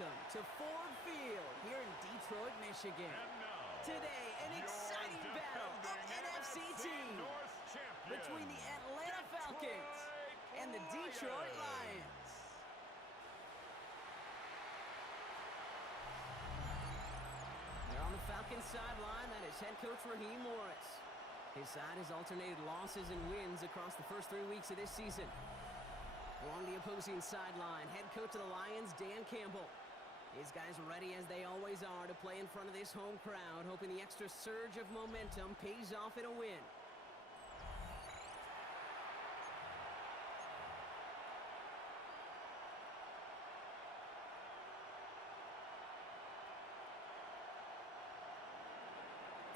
welcome to Ford Field here in Detroit, Michigan. Today, an exciting battle of NFC teams between the Atlanta Falcons and the Detroit Lions. They're on the Falcons sideline. That is head coach Raheem Morris. His side has alternated losses and wins across the first 3 weeks of this season. Along the opposing sideline, head coach of the Lions, Dan Campbell. His guys are ready as they always are to play in front of this home crowd, hoping the extra surge of momentum pays off in a win.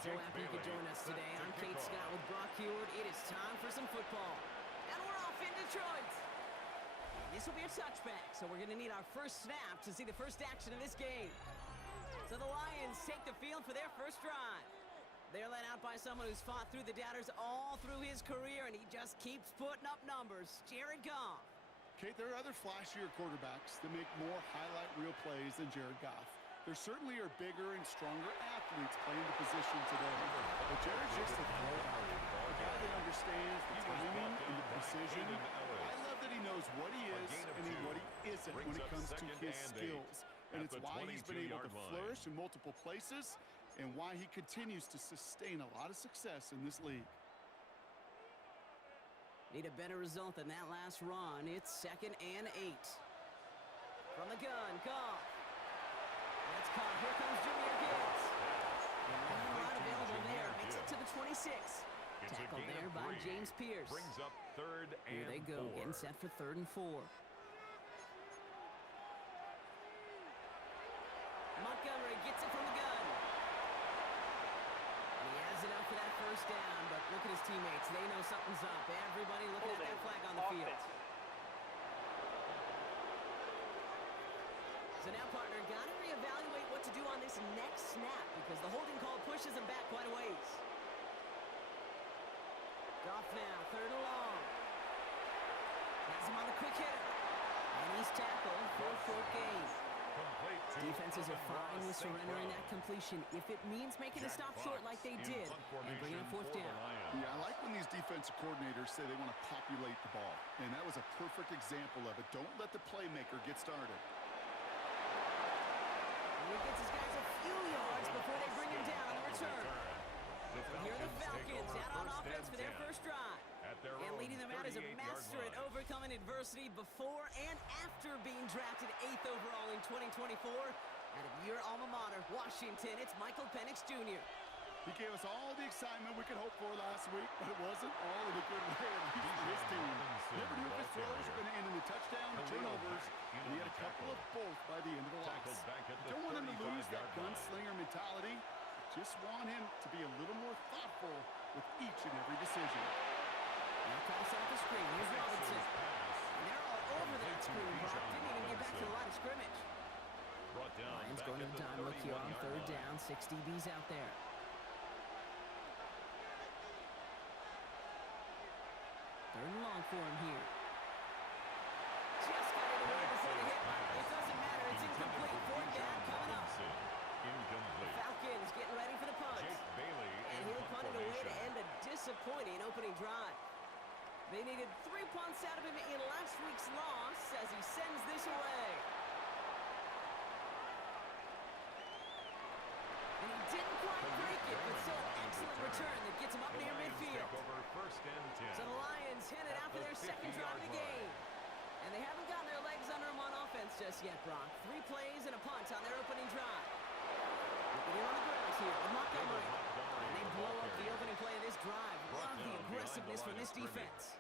So happy you could join us today. I'm Kate Scott with Brock Heward. It is time for some football. And we're off in Detroit. This will be a touchback, so we're going to need our first snap to see the first action of this game. So the Lions take the field for their first drive. They're led out by someone who's fought through the doubters all through his career, and he just keeps putting up numbers. Jared Goff. Kate, there are other flashier quarterbacks that make more highlight reel plays than Jared Goff. There certainly are bigger and stronger athletes playing the position today. But Jared's just a throwback. A guy that understands the timing and the precision. I love that he knows what he is and what he isn't when it comes to his skills. And it's why he's been able to flourish in multiple places and why he continues to sustain a lot of success in this league. Need a better result than that last run. It's 2nd and 8. From the gun, Goff. That's caught. Here comes Junior Gibbs. And not available there. Makes it to the 26. Tackled there by James Pierce. Brings up 3rd and 4. Here they go, getting set for 3rd and 4. Montgomery gets it from the gun. And he has enough for that first down, but look at his teammates. They know something's up. Everybody looking at that flag on the field. So now, partner, got to reevaluate what to do on this next snap because the holding call pushes him back quite a ways. Goff now, 3rd and long. Has him on the quick hitter. And he's tackled for a 4th gain. Defenses are fine with surrendering that completion if it means making a stop short like they did and bringing a 4th down. Yeah, I like when these defensive coordinators say they want to populate the ball. And that was a perfect example of it. Don't let the playmaker get started. He gets his guys a few yards before they bring him down on the return. And here are the Falcons out on offense for their first drive. And leading them out as a master at overcoming adversity before and after being drafted 8th overall in 2024. Out of your alma mater, Washington, it's Michael Penix Jr. He gave us all the excitement we could hope for last week, but it wasn't all in a good way, at least for his team. Never knew if his throws were going to end in a touchdown or turnovers, and he had a couple of both by the end of the loss. Don't want him to lose that gunslinger mentality. Just want him to be a little more thoughtful with each and every decision. Now toss out the screen. Here's Robinson. And they're all over that screen. Brock didn't even get back to the line of scrimmage. Lions going to the dime look here on 3rd down. 6 DBs out there. 3rd and long for him here. Just got it away before the hit. It doesn't matter. It's incomplete. 4th down coming up. Incomplete. Falcons getting ready for the punt. And he'll punt it away to end a disappointing opening drive. They needed 3 punts out of him in last week's loss as he sends this away. And he didn't quite break it, but still an excellent return that gets him up near midfield. So the Lions headed out for their 2nd drive of the game. And they haven't gotten their legs under them on offense just yet, Brock. 3 plays and a punt on their opening drive. Looking in on the grounds here with Montgomery. And they blow up the opening play of this drive. Love the aggressiveness from this defense.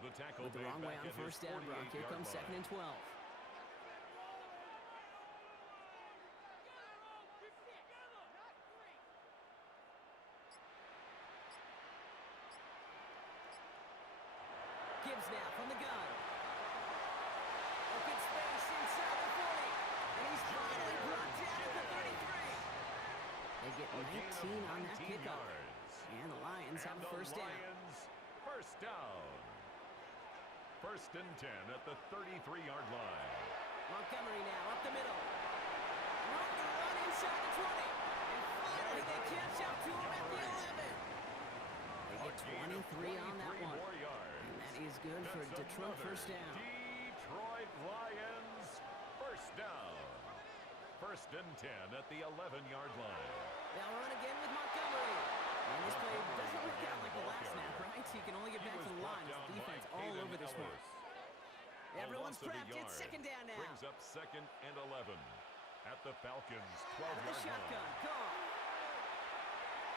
With the wrong way on 1st down, Brock. Here comes 2nd and 12. Gibbs now from the gun. Open space inside the 40. And he's finally brought down at the 33. They get 19 on that kickoff. And the Lions have a first down. First down. 1st and 10 at the 33-yard line. Montgomery now up the middle. 3 on that 23 one. more yards. And that is good for That's Detroit another first down. Detroit Lions first down. First and 10 at the 11-yard line. They'll run again with Montgomery. And this play doesn't work out like the last snap, right? He can only get back to the line as the defense all over this one. Everyone's prepped. It's second down now. Brings up second and 11 at the Falcons' Out of the 12-yard shotgun. line. Goff.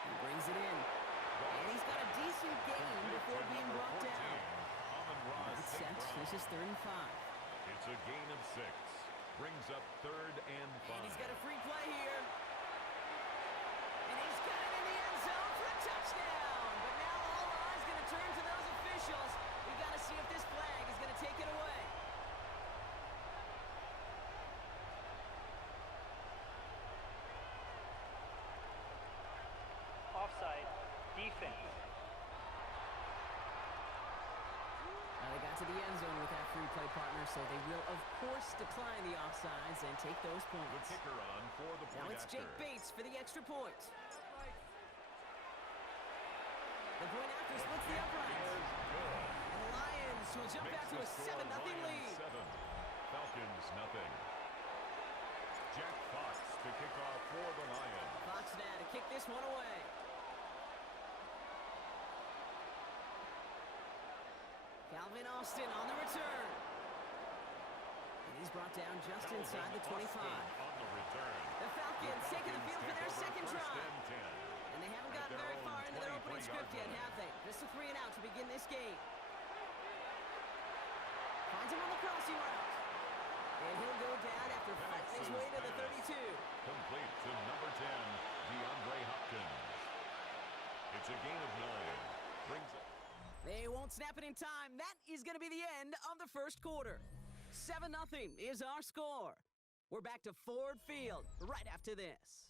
He brings it in. And he's got a decent gain before being brought down. It's set. This is 3rd and 5. It's a gain of 6. Brings up 3rd and 5. And he's got a free play here. And he's got it in the end zone for a touchdown. But now all eyes going to turn to those officials. We got to see if this flag is going to take it away. Offside. Defense. They got to the end zone with that free play, partner, so they will, of course, decline the offsides and take those The points. kicker on for the Now point it's after. Jake Bates for the extra point. The point after splits the uprights. And the Lions will jump out to a 7-0 lead. 7. Falcons nothing. Jack Fox to kick off for the Lions. Fox now to kick this one away. Calvin Austin on the return. And he's brought down just inside the 25. On the return. The Falcons taking the field for their second First drive. and 10. And they haven't gotten very far into their opening script yet, have they? Just a 3 and out to begin this game. Finds him on the crossing route. And he'll go down after fighting his way to the 32. Complete to number 10, DeAndre Hopkins. It's a gain of 9. Brings it. They won't snap it in time. That is going to be the end of the first quarter. 7-0 is our score. We're back to Ford Field right after this.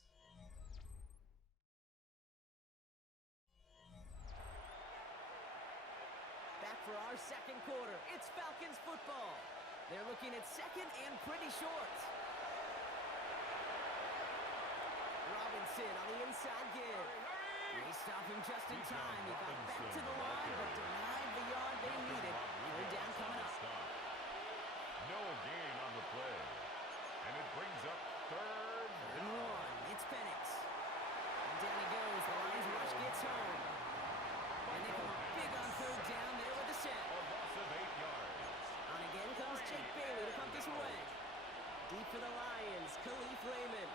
Back for our second quarter. It's Falcons football. They're looking at second and pretty short. Robinson on the inside give. They stop him just in time. He got back to the line, but denied the yard they needed. 3rd down coming up. No gain on the play. And it brings up 3rd and 1. It's Penix. And down he goes. The Lions rush gets home. And they come up big on 3rd down there with the set. A loss of 8 yards. On again comes Jake Bailey to pump this away. Deep for the Lions, Khalif Raymond.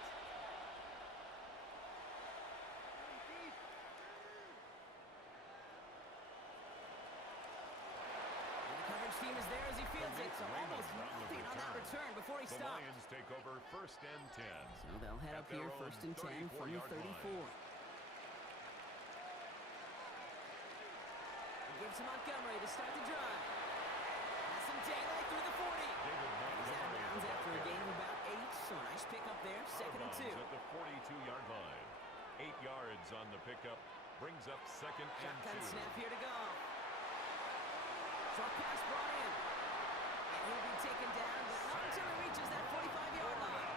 Team is there as he fields it, so almost nothing on that return before he The stopped. Lions take over 1st and 10. So they'll head up here 1st and 10 from the 34. He gives to Montgomery to start the drive. Has some daylight through the 40. He's out of bounds after a gain of about 8, so nice pickup there, 2nd and 2. At the 42-yard line. 8 yards on the pickup, brings up 2nd and 2. Shotgun snap here to go. Short pass brought in. And he'll be taken down, but not until he reaches that 45-yard line.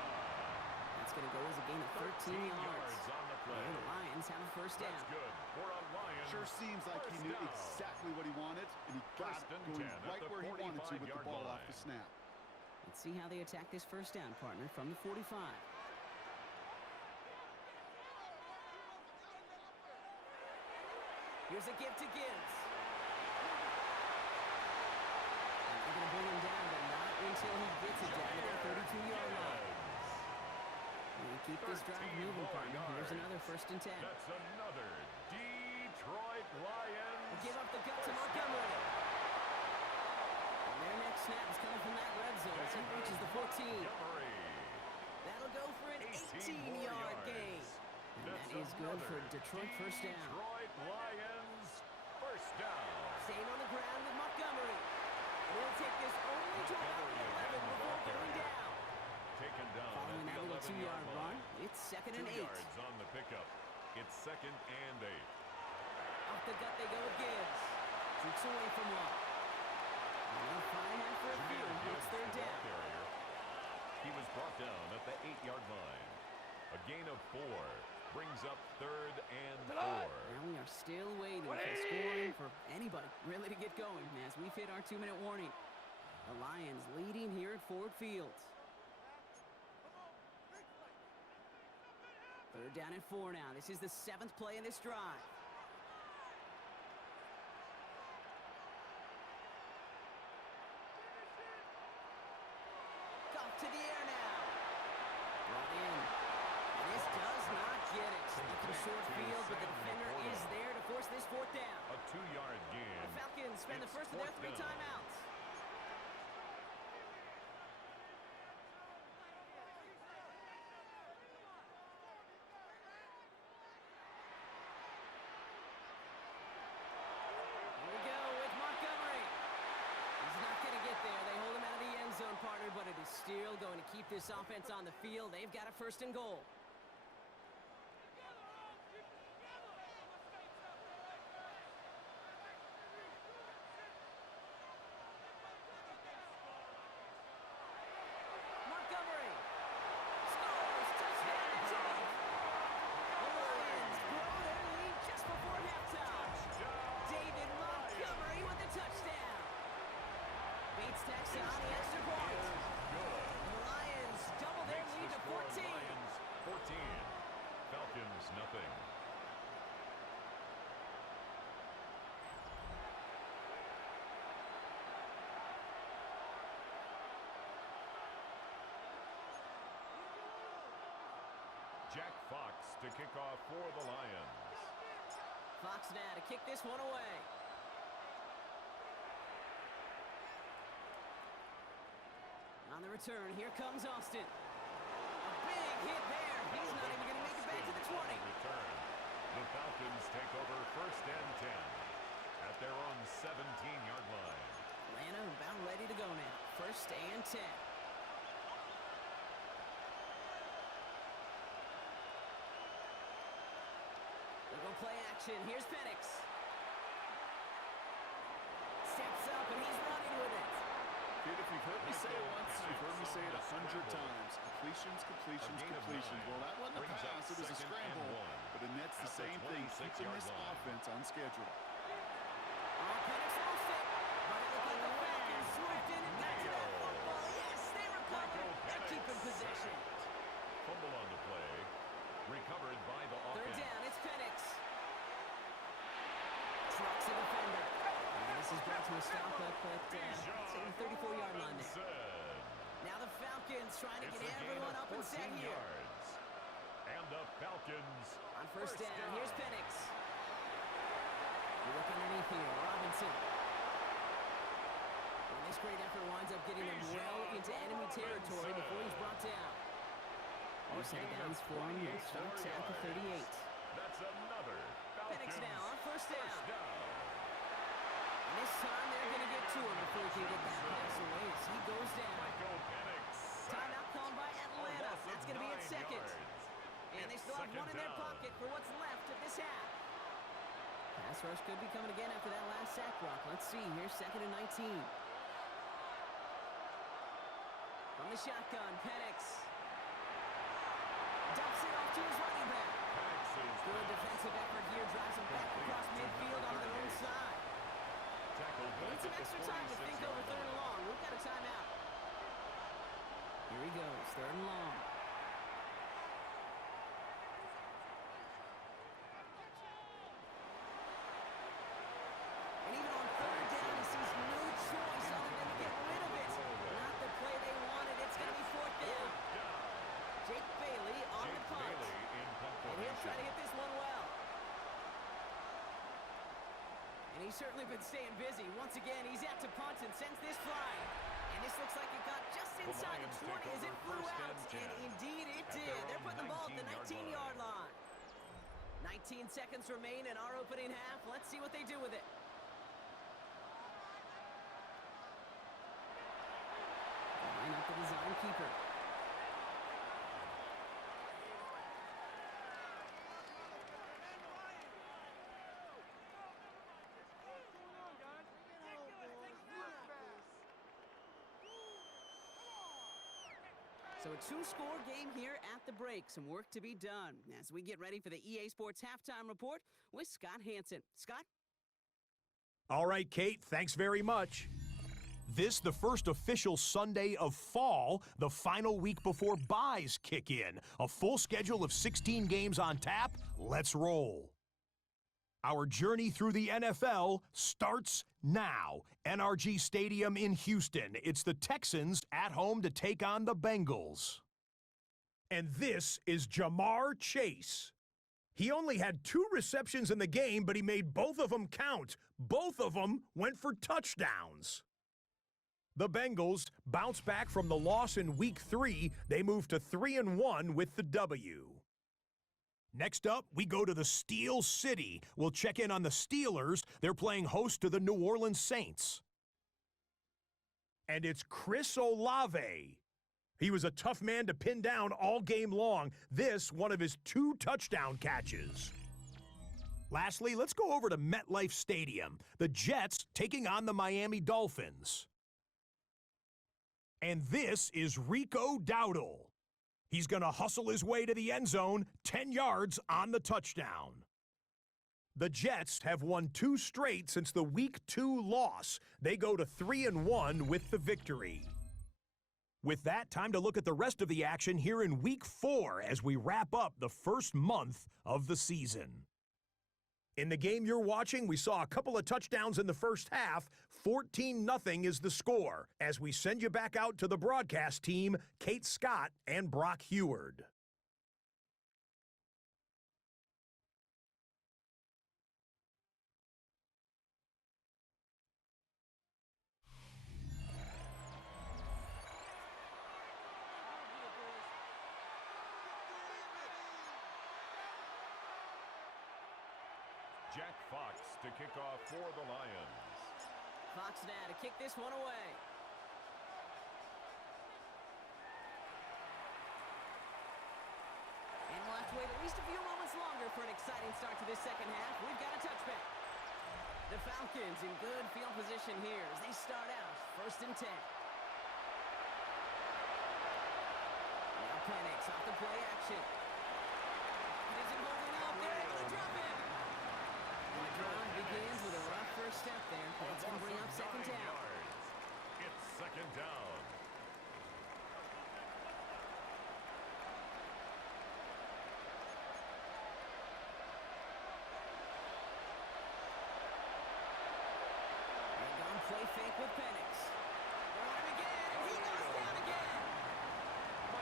That's going to go as a gain of 13 yards. On the play. And the Lions have a 1st down. That's good for a Lions. Sure seems like he knew exactly what he wanted, and he got it going right where he wanted to with the ball off the snap. Let's see how they attack this 1st down, partner, from the 45. Here's a give to Gibbs. They're going to bring him down, but not until he gets it down to that 32-yard line. We keep this drive moving, partner. Here's another 1st and 10. That's another Detroit Lions. Give up the gut to Montgomery. And their next snap is coming from that red zone as he reaches the 14. That'll go for an 18-yard gain. And that is good for Detroit 1st down. Detroit Lions 1st down. Staying on the ground with Montgomery. And he'll take this only to about the 11 before going down. Taken down. Following that little 2-yard run, it's 2nd and 8. 2 yards on the pickup. It's 2nd and 8. Off the gut they go with Gibbs. Shoots away from one. And they'll find him for a few. It's 3rd down. He was brought down at the 8-yard line. A gain of 4 brings brings up 3rd and 4. Now we are still waiting for scoring for anybody really to get going as we've hit our 2-minute warning. The Lions leading here at Ford Field. 3rd down and 4 now. This is the 7th play in this drive. Off to the air now. Brought in. And this does not get it. Looking short field, but the defender is there to force this 4th down. A 2-yard gain. The Falcons spend the first of their 3 timeouts. Partner, but it is still going to keep this offense on the field. They've got a 1st and goal. Montgomery scores, touchdown, it's off. The Lions blow their lead just before halftime. David Montgomery with the touchdown. Bates tacks on the extra point. And the Lions double their lead to 14. Lions 14. Falcons nothing. Jack Fox to kick off for the Lions. Fox now to kick this one away. On the return, here comes Austin. A big hit there. He's not even going to make it back to the 20. Return. The Falcons take over 1st and 10 at their own 17-yard line. Atlanta about ready to go now. 1st and 10. They're going to play action. Here's Penix. Steps up, and he's running with it. Kid, if you've heard me say it once, you've heard me say it 100 times. Completions, completions, completions. Well, that wasn't a pass, it was a scramble. But it nets the same thing, keeping this offense on schedule. Penix lost it, but it looked like the Falcons swooped in and got to that football. Yes, they recovered. They're keeping possession. Fumble on the play. Recovered by the offense. 3rd down, it's Penix. Trucks a defender. And this is brought to a stop up at the 34-yard line there. Now the Falcons trying to get everyone up and set here. Yards. And the Falcons on 1st down, here's Penix. You look underneath here, Robinson. And this great effort winds up getting him well into enemy territory before he's brought down. Here's set of downs for him. He starts at the 38. That's another Penix Falcons now on 1st down. down. And this time they're going to get to him before he can get that pass away as he goes down. Timeout called by Atlanta. That's going to be at 2nd. And they still have one in their pocket for what's left of this half. Pass rush could be coming again after that last sack block. Let's see. Here's 2nd and 19. From the shotgun, Penix dumps it off to his running back. Good defensive effort here. Drives him back across midfield on their own side. They need some extra time to think over 3rd and long. We've got a timeout. Here he goes. 3rd and long. And even on 3rd down, he sees no choice other than to get rid of it. Not the play they wanted. It's going to be 4th down. Jake Bailey on the punt. And he'll try to hit this one well. And he's certainly been staying busy. Once again, he's out to punt and sends this flying. And this looks like it got just inside the 20 as it flew out. And indeed it did. They're putting the ball at the 19-yard line. 19 seconds remain in our opening half. Let's see what they do with it. Line up the design keeper. So a two-score game here at the break. Some work to be done as we get ready for the EA Sports Halftime Report with Scott Hansen. Scott? All right, Kate, thanks very much. This, the first official Sunday of fall, the final week before byes kick in. A full schedule of 16 games on tap. Let's roll. Our journey through the NFL starts now. NRG Stadium in Houston. It's the Texans at home to take on the Bengals. And this is Jamar Chase. He only had 2 receptions in the game, but he made both of them count. Both of them went for touchdowns. The Bengals bounce back from the loss in Week 3. They move to 3-1 with the W. Next up, we go to the Steel City. We'll check in on the Steelers. They're playing host to the New Orleans Saints. And it's Chris Olave. He was a tough man to pin down all game long. This, one of his 2 touchdown catches. Lastly, let's go over to MetLife Stadium. The Jets taking on the Miami Dolphins. And this is Rico Dowdle. He's going to hustle his way to the end zone, 10 yards on the touchdown. The Jets have won 2 straight since the Week 2 loss. They go to 3-1 with the victory. With that, time to look at the rest of the action here in Week 4 as we wrap up the first month of the season. In the game you're watching, we saw a couple of touchdowns in the first half. 14-0 is the score as we send you back out to the broadcast team, Kate Scott and Brock Heward. Jack Fox to kick off for the Lions. Fox now to kick this one away. And we'll have to wait at least a few moments longer for an exciting start to this second half. We've got a touchback. The Falcons in good field position here as they start out 1st and 10. Now Penix off the play action. It isn't holding up. They're able to drop him. And the drive begins with a rough first step there. That's going to bring up 2nd down. It's 2nd down. And on play fake with Penix. They're on him again, and he goes down again.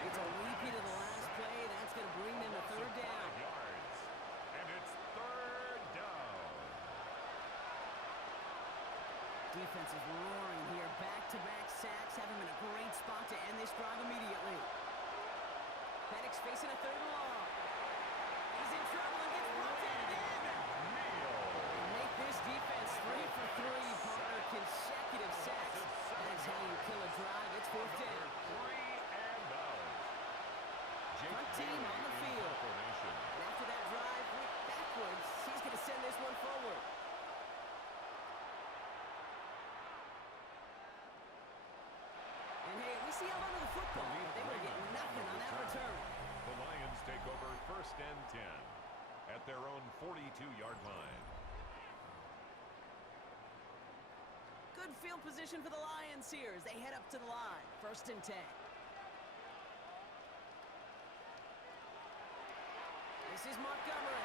It's a repeat of the last play. That's going to bring them to 3rd down. And it's 3rd down. Defense is roaring here. Back-to-back sacks have him in a great spot to end this drive immediately. Penix facing a 3rd and long. He's in trouble and gets brought down again. And make this defense 3 for 3, Potter. Consecutive sacks. That's how you kill a drive. It's 4th down. 3 and out. Front team on the field. And after that drive, went backwards. He's going to send this one forward. And hey, we see how under the football. They will get nothing on that return. The Lions take over 1st and 10 at their own 42-yard line. Good field position for the Lions here as they head up to the line. 1st and 10. This is Montgomery.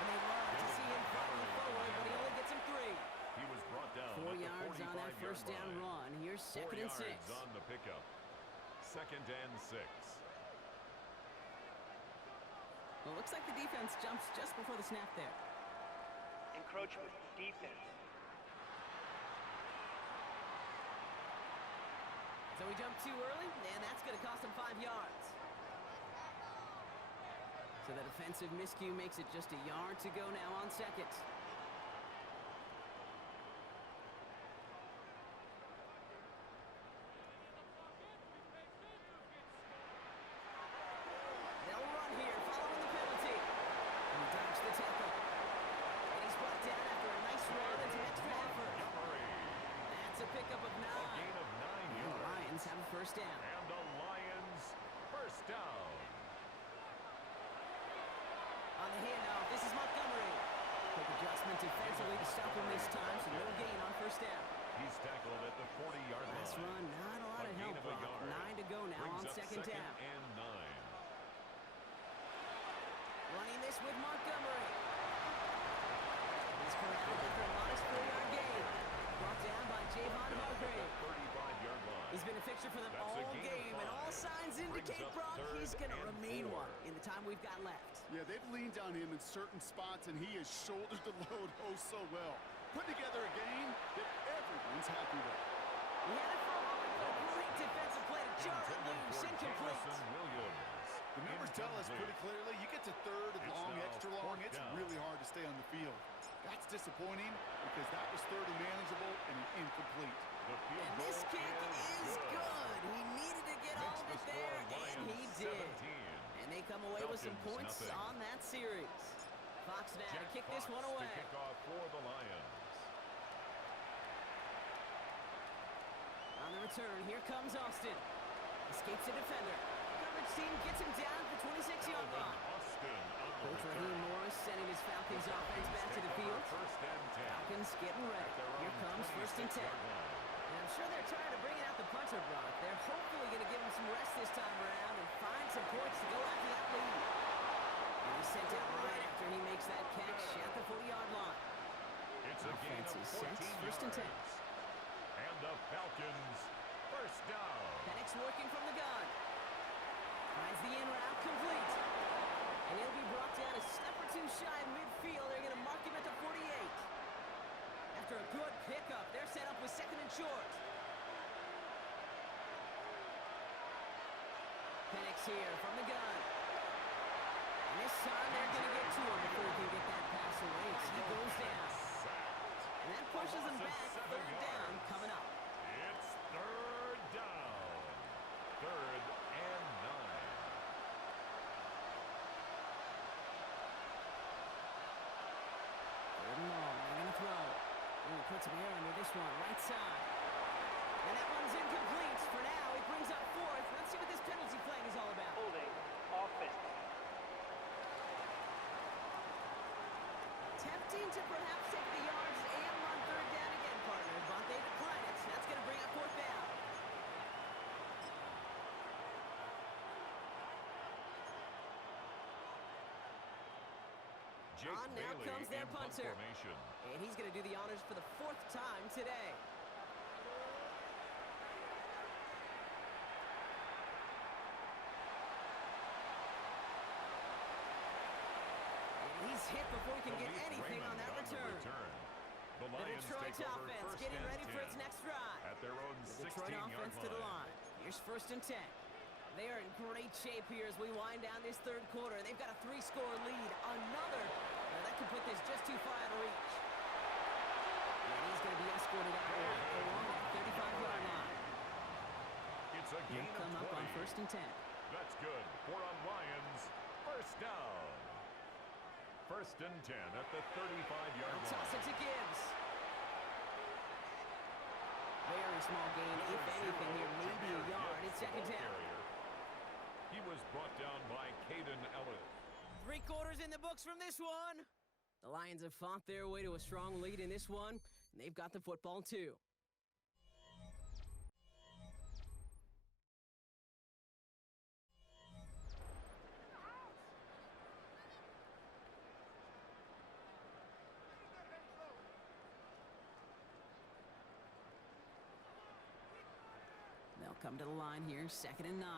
And they love to see him fighting forward, but he only gets him 3. He was brought down 4 at the yards on that 45-yard first down line. run. Here's 4 2nd and 6. yards on the pickup. 2nd and 6. Well, looks like the defense jumps just before the snap there. Encroachment defense. So he jumped too early, and that's going to cost him 5 yards. So that offensive miscue makes it just a yard to go now on 2nd. They'll run here following the penalty. And he dodged the tackle. And he's brought down after a nice run and some extra effort. That's a pickup of 9. A gain of 9 And the yards. Lions have a 1st down. And the Lions brings on up second down. and 9. Running this with Montgomery. He's corralled after a modest 4-yard gain. Brought down by Javon Hargrave. 35-yard line. He's been a fixture for them That's a all gain of game, and 5. all signs indicate, Brings up Brock, third he's going to and remain 4. one in the time we've got left. Yeah, they've leaned on him in certain spots, and he has shouldered the load oh so well. Put together a game that everyone's happy with. He had it for a moment, but a great defensive play to jar it Intended loose, for incomplete. Jamison Williams. The numbers tell us pretty clearly, you get to third and It's long, now extra long, fourth it's down. really hard to stay on the field. That's disappointing because that was third and manageable and incomplete. The field And this goal kick is good. He needed to get all Makes of the it score there, and Lions he did. 17. And they come away with some Falcons, points nothing. on that series. Fox now to Jack kick this Fox one away. to kick off for the Lions. On the return, here comes Austin. Escapes a defender. Coverage team gets him down at the 26-yard Calvin line. Austin on the Coach return. Raheem Morris sending his Falcons offense back to the Take over field. First and 10. Falcons getting ready. Their Here own comes first and 10. 26-yard line. And I'm sure they're tired of bringing out the punter, Brock. They're hopefully going to give him some rest this time around and find some points to go after that lead. And he's sent out right after he makes that catch at the 40-yard line. It's a gain Offense of is 14 set. First and 10. yards. And the Falcons first down. Penix working from the gun. Finds the in route complete. And he'll be brought down a step or two shy of midfield. They're going to mark him at the 48. After a good pickup, they're set up with second and short. Penix here from the gun. And this time they're going to get to him before he can get that pass away. So he goes down. And that pushes him back. Third down coming up. It's third down. Third and 9. Third and long. They're going to throw. They're going to put some air under this one. Right side. And that one's incomplete. For now, he brings up fourth. Let's see what this penalty flag is all about. Holding offense. Tempting to perhaps take the yards and run third down again, partner. But they decline it. That's going to bring up fourth down. Jake On now Bailey comes their in punt punter. formation. And he's going to do the honors for the fourth time today. And he's hit before he can get Khalif anything on Raymond that the return. The The Lions Detroit take over offense first getting and ready for 10 its next drive. at their own The Detroit 16-yard offense to the line. line. Here's first and 10. They are in great shape here as we wind down this third quarter. They've got a 3-score lead. Another. Now that could put this just too far out of reach. And he's going to be escorted out along that 35-yard line. It's a gain He'll of come 20. up on first and 10. That's good for a Lions first down. First and 10 at the 35-yard They'll toss it line. to Gibbs. Very small gain, if anything here, maybe a yard. It's second down. He was brought down by Caden Ellis. 3 quarters in the books from this one. The Lions have fought their way to a strong lead in this one, and they've got the football too. They'll come to the line here, second and 9.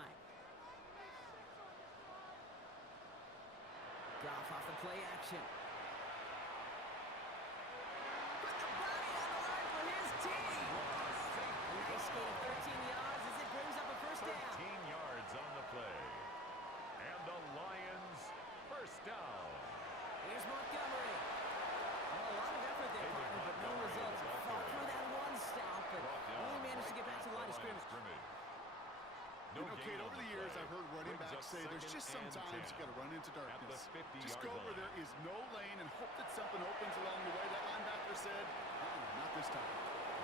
Goff off the play action. Put the body on the line for his team. A nice gain of 13 yards as it brings up a first 13 down. yards on the play. And the Lions first down. Here's Montgomery. Well, a lot of effort there, David partner, but no Montgomery results. is out Fought there. through that one stop, but Brought down only managed to right get back to the line of at scrimmage. You know, gain Kate, on over the years, play. I've heard running Brings backs up say there's second just and sometimes you 10 got to run into at the darkness. 50-yard Just go where line. there is no lane and hope that something opens along the way. That linebacker said, not this time.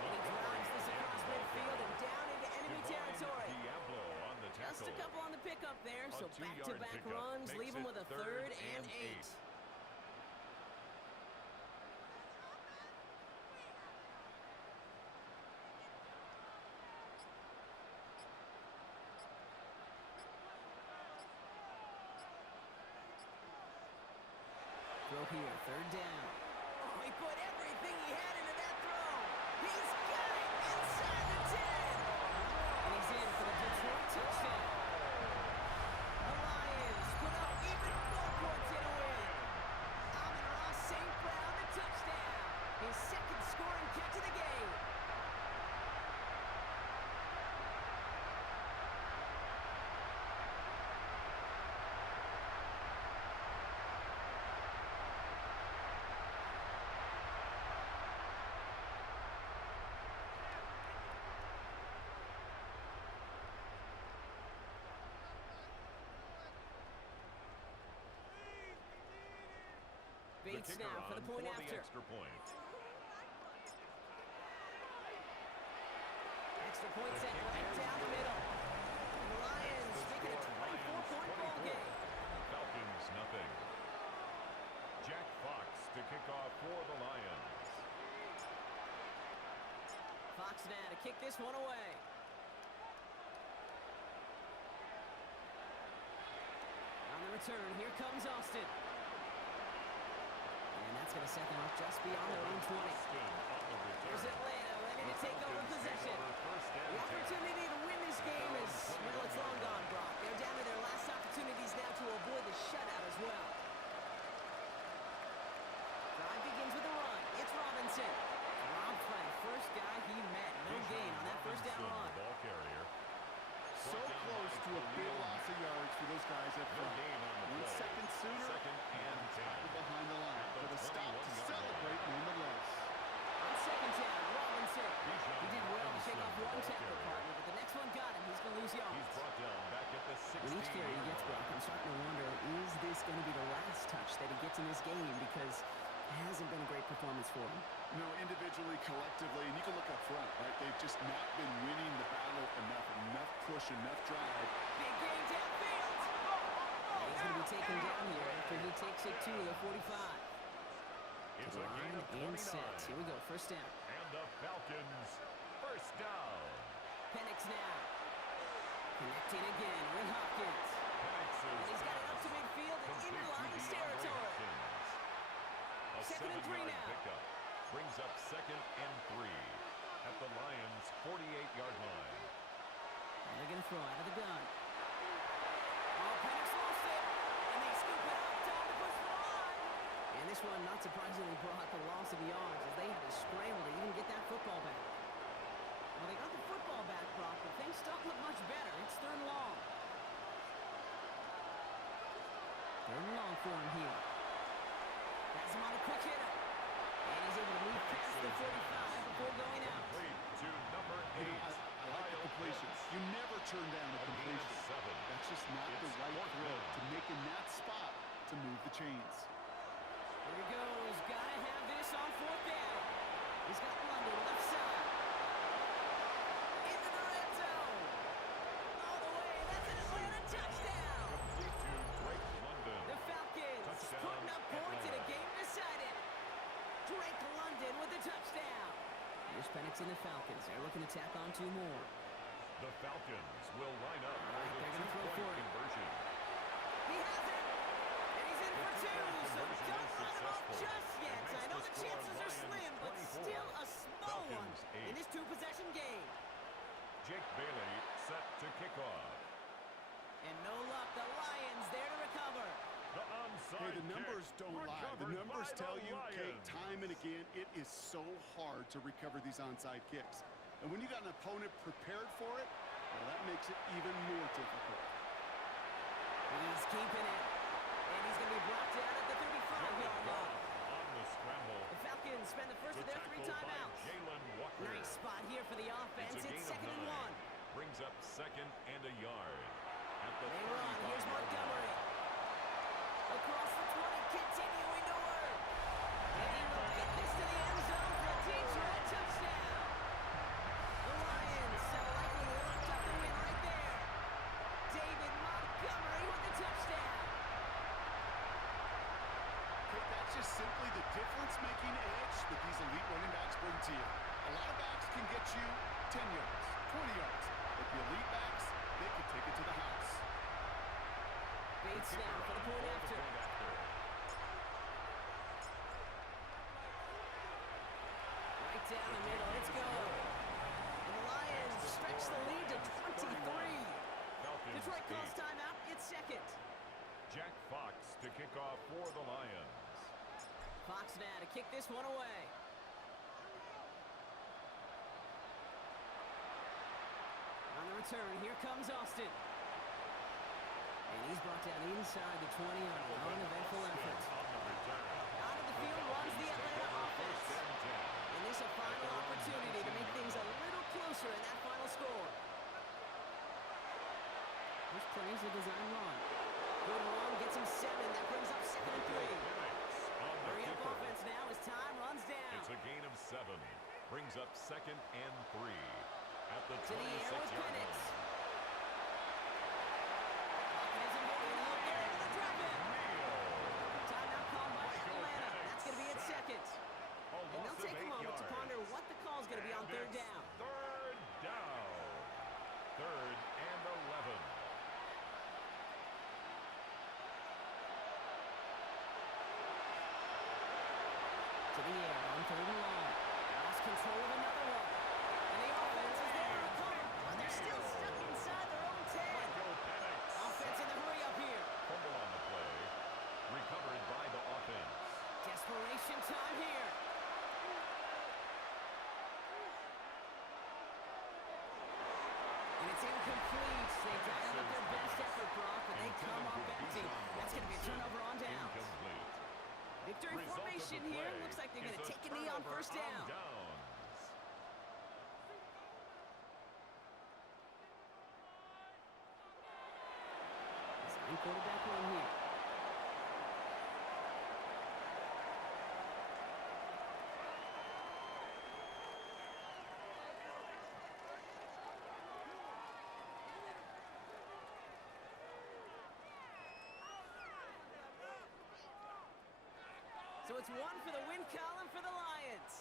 And he drives this across midfield and down into enemy Divine territory. Diablo on the Just tackle. a couple on the pickup there, A so 2-yard back-to-back pickup runs makes leave him it with a third third and and 8. go here. Third down. Oh, he put everything he had into that throw. He's got it inside the 10. And he's in for the Detroit touchdown. The Lions put up even more points in a win. Amon-Ra St. Brown, the touchdown. His second scoring catch of the game. Bates now for the point after. Extra point. Extra point set right down the middle. And the Lions make it a 24-point ball game. Falcons, nothing. Jack Fox to kick off for the Lions. Fox now to kick this one away. On the return, here comes Austin. And that's going to set them up just beyond their own 20. Here's Atlanta ready to take over possession. The opportunity to win this game is, well, it's long gone, Brock. They're down to their last opportunities now to avoid the shutout as well. Drive begins with a run. It's Robinson. Rob Flat, first guy he met. No gain on that first down run. Ball carrier. So close to a big loss of yards for those guys up front. 1 second sooner, Second and 10. behind the line. But a stop to celebrate nonetheless. On second down, Robinson. He did well to shake off one tackle partner, but the next one got him. He's going to lose yards. He's brought down back at the 16. With each carry he gets, Brock, I'm starting to wonder, is this going to be the last touch that he gets in this game? Because it hasn't been a great performance for him. No, individually, collectively, and you can look up front, right? They've just not been winning the battle enough push, enough drive. Big game downfield. And he's going to be taken down here after he takes it to the 45. It's To the a gain line of and 29. set. Here we go, first down. And the Falcons, first down. Penix now. Connecting again with Hopkins. And he's got it up to midfield and into Lions territory. A Second and 3 7-yard now. pickup brings up second and 3 at the Lions' 48-yard line. And they're going to throw out of the gun. Oh, Penix lost it. And they scoop it up. Time to push the line. And this one, not surprisingly, brought the loss of yards as they had to scramble to even get that football back. Well, they got the football back, Brock, but things don't look much better. It's third and long. Third and long for him here. Has him on a quick hitter. And he's able to move past the 45 before going out. Complete to number 8. I like the completions. You never turn down a completion. That's just not the right throw to make in that spot to move the chains. Here he goes. Gotta have this on fourth down. He's got London left side. Into the red zone. All the way. That's an Atlanta touchdown. Complete to Drake London. The Falcons Touchdown, putting up points in a Atlanta. game decided. Drake London with the touchdown. Here's Penix and the Falcons. They're looking to tack on 2 more. The Falcons will line up All right, for they're the gonna throw for two-point it. conversion. He has it. And he's in for 2. So conversion don't is run him off successful. just yet. It makes I know the the score chances are Lions slim, but 24, still a small one Falcons 8. in this 2-possession game. Jake Bailey set to kick off. And no luck. The Lions there to recover. The onside Hey, the numbers kick don't lie. The recovered numbers by tell the you, Kate, Lions. time and again, it is so hard to recover these onside kicks. And when you got an opponent prepared for it, well, that makes it even more difficult. He's keeping it. And he's going to be brought down at the 35-yard line. On the scramble. The Falcons spend the first The of their 3 tackle by timeouts. Jalen Walker. Nice spot here for the offense. It's a It's gain second of and 9. 1. Brings up second and a yard. At the They run. Here's 35-yard Montgomery. line. Across the 20, continuing to work. And he will get this to the end zone for a Detroit touchdown. The Lions have likely locked up the win right there. David Montgomery with the touchdown. That's just simply the difference-making edge that these elite running backs bring to you. A lot of backs can get you 10 yards, 20 yards. But the elite backs, they can take it to the house. Bates now for the point after. to kick off for the Lions. Fox now to kick this one away. On the return, here comes Austin. And he's brought down inside the 20 on an uneventful effort. Out of the field runs the Atlanta offense. And this is a final opportunity to make things a little closer in that final score. First praise the design run. Good run, gets him 7. That brings up 2nd and 3. Hurry up offense now as time runs down. It's a gain of 7. Brings up 2nd and 3. At the 26-yard line. Timeout called by Atlanta. That's going to be at 2nd. And they'll take a moment to ponder what the call is going to be on 3rd down. 3rd down. 3rd and 11. To the air on 3rd and long. Lost control of another one. And the offense is there to recover. But they're still stuck inside their own 10. Offense in the hurry up here. Fumble on the play. Recovered by the offense. Desperation time here. And it's incomplete. They dialed up their best effort, Brock, but they come up empty. That's going to be a turnover on downs. Incomplete. Victory formation here. Looks like they're going to take a knee on 1st down. Design quarterback run here. So it's 1 for the win column for the Lions.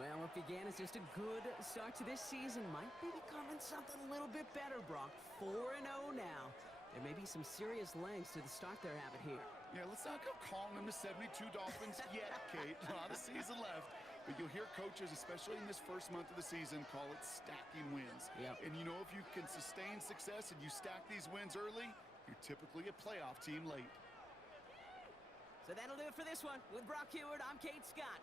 Well, what began as just a good start to this season might be becoming something a little bit better, Brock. 4-0 now. There may be some serious legs to the start they're having here. Yeah, let's not go calling them the 72 Dolphins yet, Kate. A lot of season left. But you'll hear coaches, especially in this first month of the season, call it stacking wins. Yep. And you know, if you can sustain success and you stack these wins early, you're typically a playoff team late. So that'll do it for this one. With Brock Heward, I'm Kate Scott.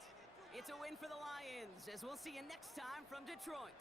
It's a win for the Lions, as we'll see you next time from Detroit.